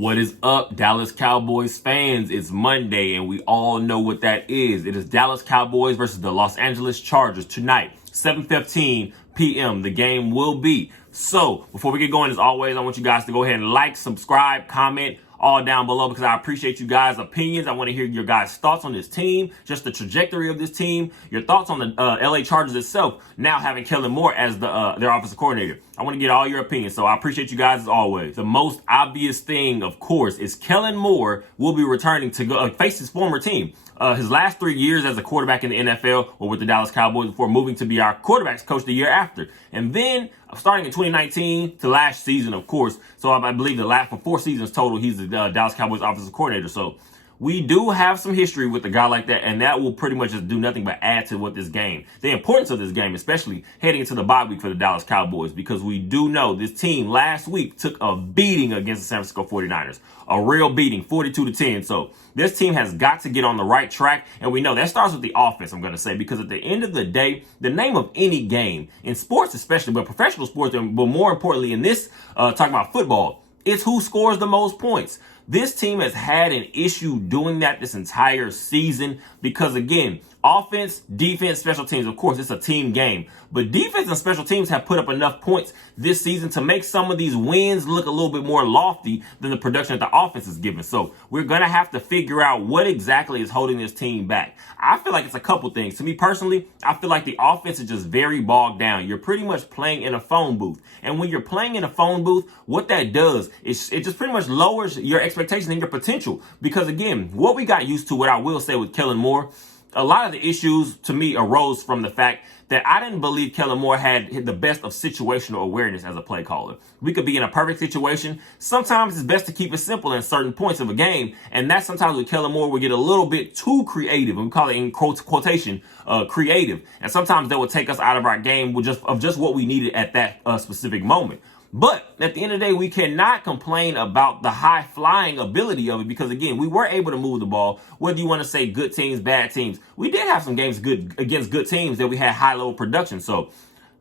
What is up, Dallas Cowboys fans? It's Monday, and we all know what that is. It is Dallas Cowboys versus the Los Angeles Chargers tonight, 7:15 p.m. The game will be. So, before we get going, as always, I want you guys to go ahead and like, subscribe, comment, all down below because I appreciate you guys' opinions. I want to hear your guys' thoughts on this team, just the trajectory of this team, your thoughts on the LA Chargers itself, now having Kellen Moore as their offensive coordinator. I want to get all your opinions, so I appreciate you guys as always. The most obvious thing, of course, is Kellen Moore will be returning to go face his former team. His last 3 years as a quarterback in the NFL were with the Dallas Cowboys before moving to be our quarterbacks coach the year after. And then starting in 2019 to last season, of course. So I believe the last for 4 seasons total, he's the Dallas Cowboys offensive coordinator. So we do have some history with a guy like that, and that will pretty much just do nothing but add to what this game, the importance of this game, especially heading into the bye week for the Dallas Cowboys, because we do know this team last week took a beating against the San Francisco 49ers, a real beating, 42-10. So this team has got to get on the right track, and we know that starts with the offense, I'm going to say, because at the end of the day, the name of any game, in sports especially, but professional sports, but more importantly in this, talking about football, it's who scores the most points. This team has had an issue doing that this entire season because, again, offense, defense, special teams, of course, it's a team game. But defense and special teams have put up enough points this season to make some of these wins look a little bit more lofty than the production that the offense is giving. So we're going to have to figure out what exactly is holding this team back. I feel like it's a couple things. To me personally, I feel like the offense is just very bogged down. You're pretty much playing in a phone booth. And when you're playing in a phone booth, what that does is it just pretty much lowers your expectations and your potential. Because, again, what we got used to, what I will say with Kellen Moore, a lot of the issues to me arose from the fact that I didn't believe Kellen Moore had the best of situational awareness as a play caller. We could be in a perfect situation. Sometimes it's best to keep it simple in certain points of a game. And that sometimes with Kellen Moore, we get a little bit too creative. And we call it in quotation, creative. And sometimes that will take us out of our game with just what we needed at that specific moment. But at the end of the day, we cannot complain about the high-flying ability of it because, again, we were able to move the ball. Whether you want to say good teams, bad teams, we did have some games good against good teams that we had high-level production. So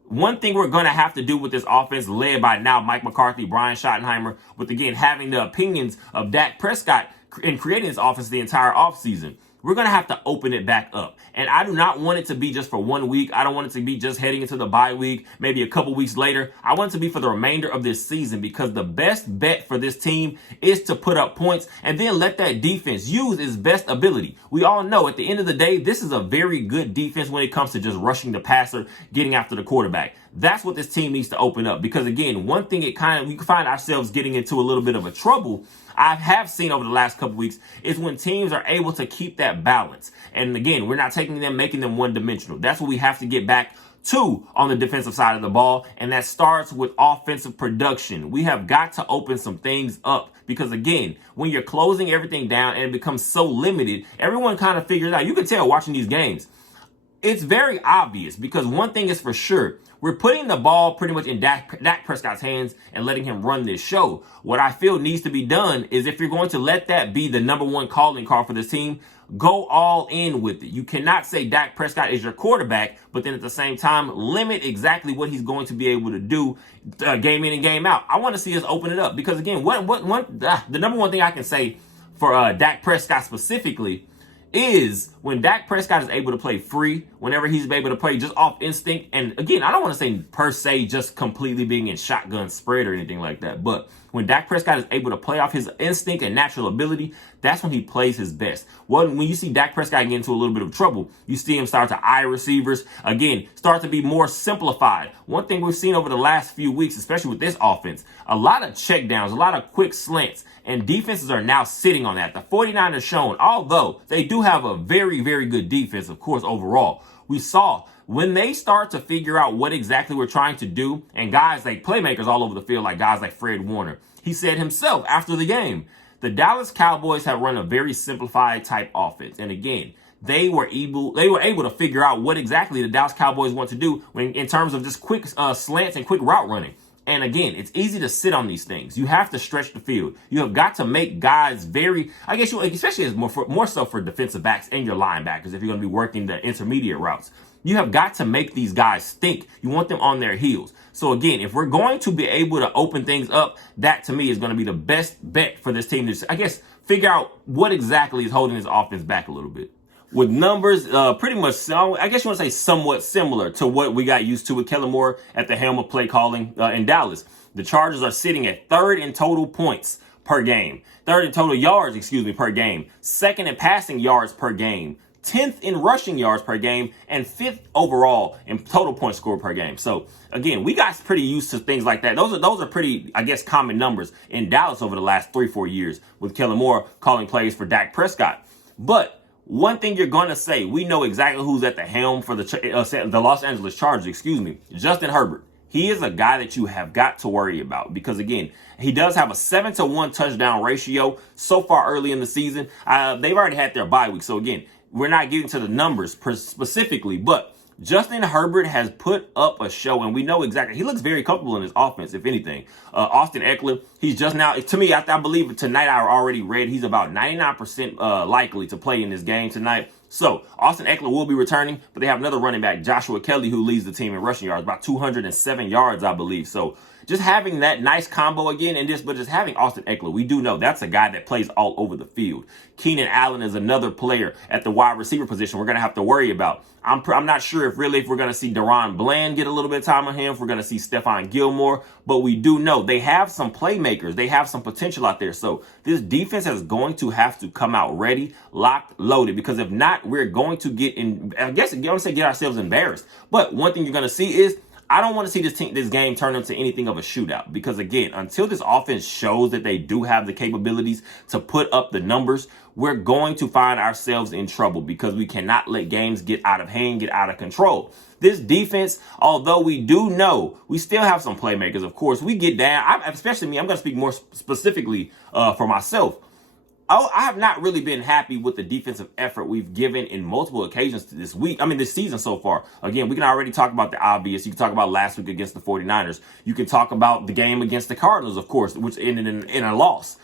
one thing we're going to have to do with this offense led by now Mike McCarthy, Brian Schottenheimer, with, again, having the opinions of Dak Prescott in creating this offense the entire offseason, we're going to have to open it back up. And I do not want it to be just for 1 week. I don't want it to be just heading into the bye week, maybe a couple weeks later. I want it to be for the remainder of this season because the best bet for this team is to put up points and then let that defense use its best ability. We all know at the end of the day, this is a very good defense when it comes to just rushing the passer, getting after the quarterback. That's what this team needs to open up because, again, one thing we can find ourselves getting into a little bit of a trouble I have seen over the last couple weeks is when teams are able to keep that balance. And again, we're not making them one-dimensional. That's what we have to get back to on the defensive side of the ball, and that starts with offensive production. We have got to open some things up because, again, when you're closing everything down and it becomes so limited, everyone kind of figures out. You can tell watching these games. It's very obvious because one thing is for sure. We're putting the ball pretty much in Dak Prescott's hands and letting him run this show. What I feel needs to be done is if you're going to let that be the number one calling card for this team, go all in with it. You cannot say Dak Prescott is your quarterback, but then at the same time, limit exactly what he's going to be able to do game in and game out. I want to see us open it up because, again, the number one thing I can say for Dak Prescott specifically is when Dak Prescott is able to play free, whenever he's able to play just off instinct. And again, I don't want to say per se just completely being in shotgun spread or anything like that. But when Dak Prescott is able to play off his instinct and natural ability, that's when he plays his best. When you see Dak Prescott get into a little bit of trouble, you see him start to eye receivers, again, start to be more simplified. One thing we've seen over the last few weeks, especially with this offense, a lot of checkdowns, a lot of quick slants, and defenses are now sitting on that. The 49ers shown, although they do have a very, very good defense, of course, overall, we saw when they start to figure out what exactly we're trying to do, and guys like playmakers all over the field, like guys like Fred Warner, he said himself after the game, the Dallas Cowboys have run a very simplified type offense. And again, they were able to figure out what exactly the Dallas Cowboys want to do in terms of just quick slants and quick route running. And again, it's easy to sit on these things. You have to stretch the field. You have got to make guys especially as more so for defensive backs and your linebackers if you're going to be working the intermediate routes. You have got to make these guys think. You want them on their heels. So again, if we're going to be able to open things up, that to me is going to be the best bet for this team to, I guess, figure out what exactly is holding this offense back a little bit. With numbers pretty much, I guess you want to say somewhat similar to what we got used to with Kellen Moore at the helm of play calling in Dallas. The Chargers are sitting at third in total points per game, third in total yards, per game, second in passing yards per game, 10th in rushing yards per game, and 5th overall in total points scored per game. So again, we got pretty used to things like that. Those are pretty, I guess, common numbers in Dallas over the last 3-4 years with Kellen Moore calling plays for Dak Prescott. But one thing you're going to say, we know exactly who's at the helm for the Los Angeles Chargers, Justin Herbert. He is a guy that you have got to worry about because, again, he does have a 7-to-1 touchdown ratio so far early in the season. They've already had their bye week. So, again, we're not getting to the numbers specifically, but Justin Herbert has put up a show, and we know exactly. He looks very comfortable in his offense, if anything. Austin Eckler, he's just now, to me, I believe tonight I already read he's about 99% likely to play in this game tonight. So Austin Eckler will be returning, but they have another running back, Joshua Kelly, who leads the team in rushing yards, about 207 yards, I believe. So just having that nice combo again, but just having Austin Eckler, we do know that's a guy that plays all over the field. Keenan Allen is another player at the wide receiver position we're going to have to worry about. I'm not sure if we're going to see Deron Bland get a little bit of time on him, if we're going to see Stephon Gilmore, but we do know they have some playmakers. They have some potential out there. So this defense is going to have to come out ready, locked, loaded, because if not, we're going to get ourselves embarrassed. But one thing you're going to see is I don't want to see this game turn into anything of a shootout because, again, until this offense shows that they do have the capabilities to put up the numbers, we're going to find ourselves in trouble because we cannot let games get out of hand, get out of control. This defense, although we do know we still have some playmakers, of course, we get down, especially me, I'm going to speak more specifically for myself. I have not really been happy with the defensive effort we've given in multiple occasions this season so far. Again, we can already talk about the obvious. You can talk about last week against the 49ers. You can talk about the game against the Cardinals, of course, which ended in a loss.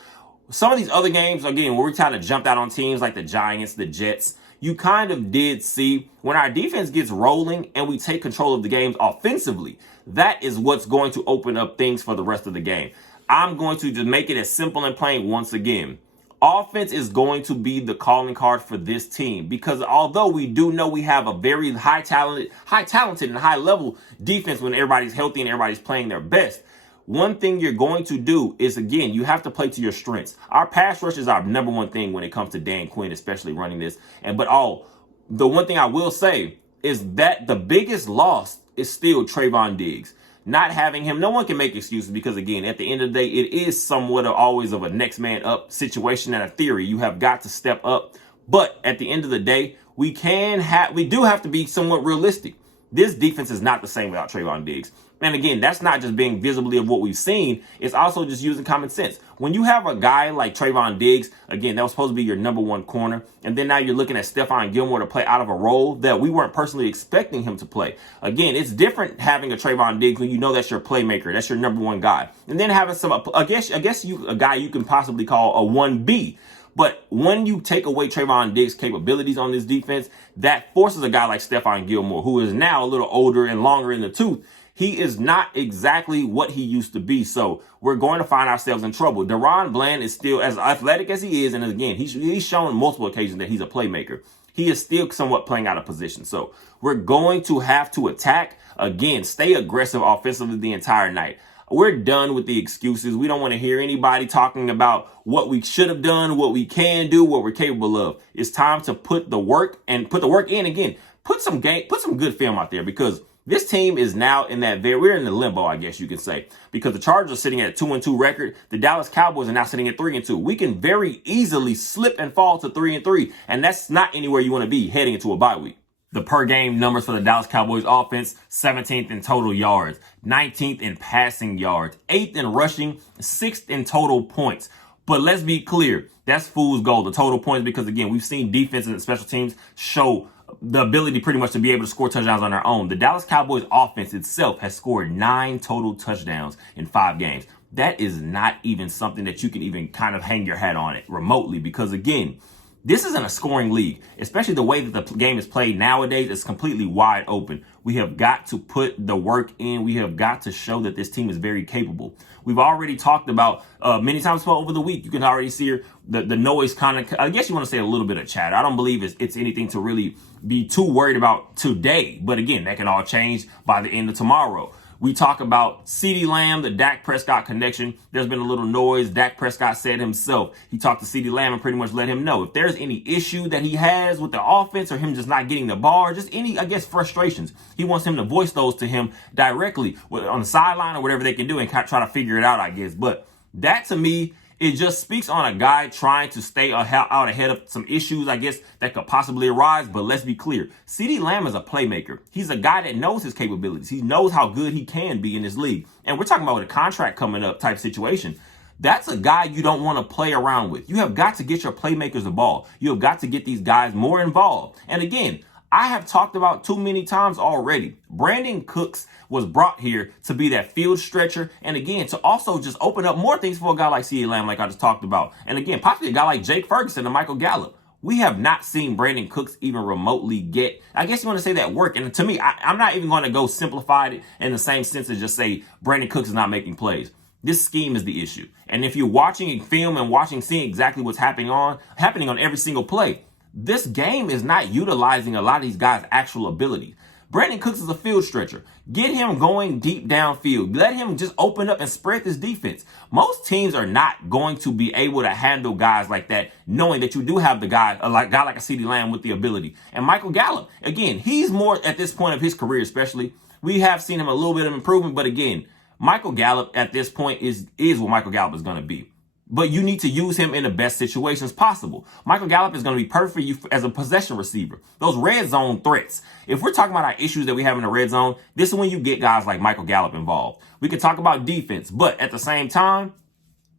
Some of these other games, again, where we kind of jumped out on teams like the Giants, the Jets, you kind of did see when our defense gets rolling and we take control of the games offensively, that is what's going to open up things for the rest of the game. I'm going to just make it as simple and plain once again. Offense is going to be the calling card for this team because although we do know we have a very high talented and high level defense when everybody's healthy and everybody's playing their best, one thing you're going to do is, again, you have to play to your strengths. Our pass rush is our number one thing when it comes to Dan Quinn, especially running this. The one thing I will say is that the biggest loss is still Trayvon Diggs. Not having him, no one can make excuses because, again, at the end of the day, it is somewhat always of a next man up situation and a theory. You have got to step up. But at the end of the day, we do have to be somewhat realistic. This defense is not the same without Trayvon Diggs. And again, that's not just being visibly of what we've seen. It's also just using common sense. When you have a guy like Trayvon Diggs, again, that was supposed to be your number one corner. And then now you're looking at Stephon Gilmore to play out of a role that we weren't personally expecting him to play. Again, it's different having a Trayvon Diggs when you know that's your playmaker. That's your number one guy. And then having a guy you can possibly call a 1B. But when you take away Trayvon Diggs' capabilities on this defense, that forces a guy like Stephon Gilmore, who is now a little older and longer in the tooth. He is not exactly what he used to be. So we're going to find ourselves in trouble. Deron Bland is still as athletic as he is. And again, he's shown on multiple occasions that he's a playmaker. He is still somewhat playing out of position. So we're going to have to attack. Again, stay aggressive offensively the entire night. We're done with the excuses. We don't want to hear anybody talking about what we should have done, what we can do, what we're capable of. It's time to put the work in again. Put some good film out there because this team is now we're in the limbo, I guess you could say, because the Chargers are sitting at a 2-2 record. The Dallas Cowboys are now sitting at 3-2. We can very easily slip and fall to 3-3, and that's not anywhere you want to be heading into a bye week. The per game numbers for the Dallas Cowboys offense: 17th in total yards, 19th in passing yards, 8th in rushing, 6th in total points. But let's be clear, that's fool's gold, the total points, because again, we've seen defenses and special teams show the ability pretty much to be able to score touchdowns on their own. The Dallas Cowboys offense itself has scored 9 total touchdowns in 5 games. That is not even something that you can even kind of hang your hat on it remotely because, again, This isn't a scoring league, especially the way that the game is played nowadays. It's completely wide open. We have got to put the work in. We have got to show that this team is very capable. We've already talked about many times over the week. You can already see the noise kind of, I guess you want to say a little bit of chatter. I don't believe it's anything to really be too worried about today. But again, that can all change by the end of tomorrow. We talk about CeeDee Lamb, the Dak Prescott connection. There's been a little noise. Dak Prescott said himself, he talked to CeeDee Lamb and pretty much let him know if there's any issue that he has with the offense or him just not getting the ball, or just any, I guess, frustrations, he wants him to voice those to him directly on the sideline or whatever they can do and try to figure it out, I guess. But that to me, it just speaks on a guy trying to stay out ahead of some issues, I guess, that could possibly arise. But let's be clear. CeeDee Lamb is a playmaker. He's a guy that knows his capabilities. He knows how good he can be in this league. And we're talking about with a contract coming up type situation. That's a guy you don't want to play around with. You have got to get your playmakers the ball. You have got to get these guys more involved. And again, I have talked about too many times already. Brandon Cooks was brought here to be that field stretcher. And again, to also just open up more things for a guy like CeeDee Lamb, like I just talked about. And again, possibly a guy like Jake Ferguson and Michael Gallup. We have not seen Brandon Cooks even remotely get, I guess you want to say, that work. And to me, I'm not even going to go simplify it in the same sense as just say Brandon Cooks is not making plays. This scheme is the issue. And if you're watching film and seeing exactly what's happening on every single play, this game is not utilizing a lot of these guys' actual abilities. Brandon Cooks is a field stretcher. Get him going deep downfield. Let him just open up and spread this defense. Most teams are not going to be able to handle guys like that, knowing that you do have the guy like a CeeDee Lamb with the ability. And Michael Gallup, again, he's more at this point of his career, especially. We have seen him a little bit of improvement, but again, Michael Gallup at this point is what Michael Gallup is going to be. But you need to use him in the best situations possible. Michael Gallup is going to be perfect for you as a possession receiver. Those red zone threats. If we're talking about our issues that we have in the red zone, this is when you get guys like Michael Gallup involved. We can talk about defense, but at the same time,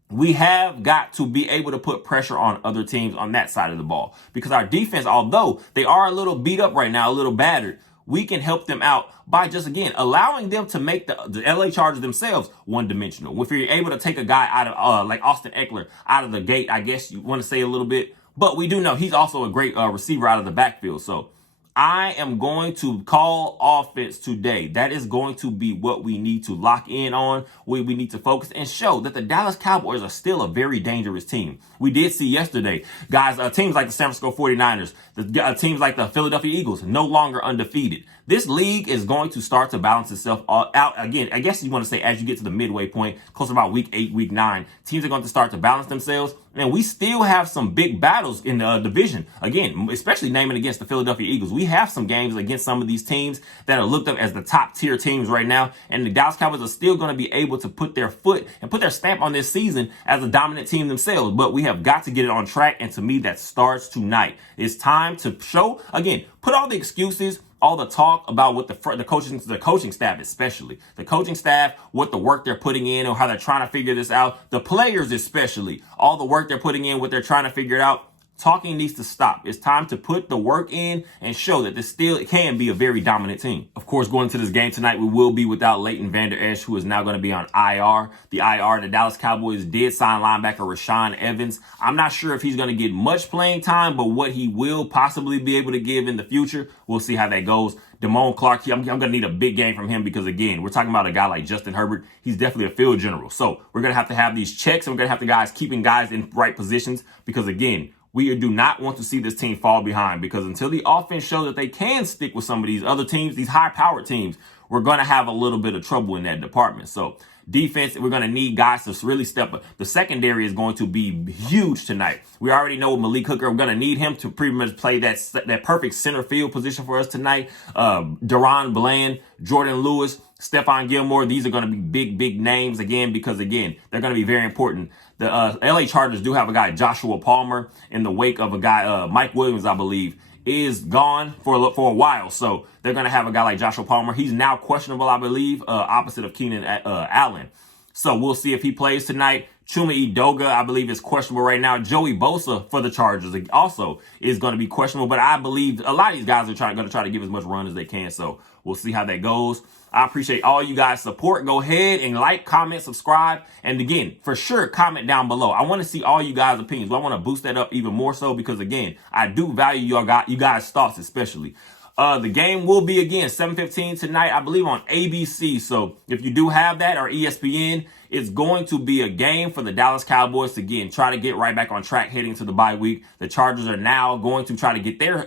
we have got to be able to put pressure on other teams on that side of the ball. Because our defense, although they are a little beat up right now, a little battered, we can help them out by just, again, allowing them to make the LA Chargers themselves one-dimensional. If you're able to take a guy out of, like Austin Eckler, out of the gate, I guess you want to say a little bit. But we do know he's also a great receiver out of the backfield. So I am going to call offense today. That is going to be what we need to lock in on, where we need to focus and show that the Dallas Cowboys are still a very dangerous team. We did see yesterday, guys, teams like the San Francisco 49ers, teams like the Philadelphia Eagles, no longer undefeated. This league is going to start to balance itself out again. I guess you want to say as you get to the midway point, close to about week 8, week 9, teams are going to start to balance themselves. And we still have some big battles in the division. Again, especially naming against the Philadelphia Eagles. We have some games against some of these teams that are looked up as the top tier teams right now. And the Dallas Cowboys are still going to be able to put their foot and put their stamp on this season as a dominant team themselves. But we have got to get it on track. And to me, that starts tonight. It's time to show, again, put all the excuses, all the talk about what the coaching staff, especially the coaching staff, what the work they're putting in or how they're trying to figure this out. The players, especially all the work they're putting in, what they're trying to figure it out. Talking needs to stop. It's time to put the work in and show that this still can be a very dominant team. Of course, going into this game tonight, we will be without Leighton Vander Esch, who is now going to be on IR. The IR, the Dallas Cowboys did sign linebacker Rashaan Evans. I'm not sure if he's going to get much playing time, but what he will possibly be able to give in the future, we'll see how that goes. Damone Clark, I'm going to need a big game from him because, again, we're talking about a guy like Justin Herbert. He's definitely a field general. So we're going to have these checks, and we're going to have the guys keeping guys in right positions because, again, we do not want to see this team fall behind, because until the offense shows that they can stick with some of these other teams, these high-powered teams, we're going to have a little bit of trouble in that department. So defense, we're going to need guys to really step up. The secondary is going to be huge tonight. We already know Malik Hooker. We're going to need him to pretty much play that perfect center field position for us tonight. Deron Bland, Jordan Lewis, Stephon Gilmore. These are going to be big names again, because, again, they're going to be very important. The LA Chargers do have a guy, Joshua Palmer, in the wake of a guy, Mike Williams, I believe, is gone for a while. So they're going to have a guy like Joshua Palmer. He's now questionable, I believe, opposite of Keenan Allen. So we'll see if he plays tonight. Chuma Edoga, I believe, is questionable right now. Joey Bosa for the Chargers also is going to be questionable, but I believe a lot of these guys are going to try to give as much run as they can, so we'll see how that goes. I appreciate all you guys' support. Go ahead and like, comment, subscribe, and again, for sure, comment down below. I want to see all you guys' opinions. I want to boost that up even more so because, again, I do value you guys' thoughts especially. The game will be, again, 7:15 tonight, I believe, on ABC. So if you do have that, or ESPN, it's going to be a game for the Dallas Cowboys to, again, try to get right back on track heading to the bye week. The Chargers are now going to try to get their,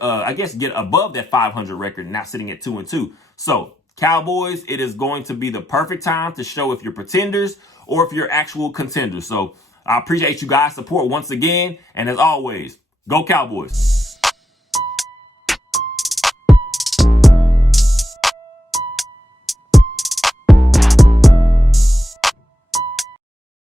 get above that 500 record, not sitting at 2-2. So Cowboys, it is going to be the perfect time to show if you're pretenders or if you're actual contenders. So I appreciate you guys' support once again. And as always, go Cowboys.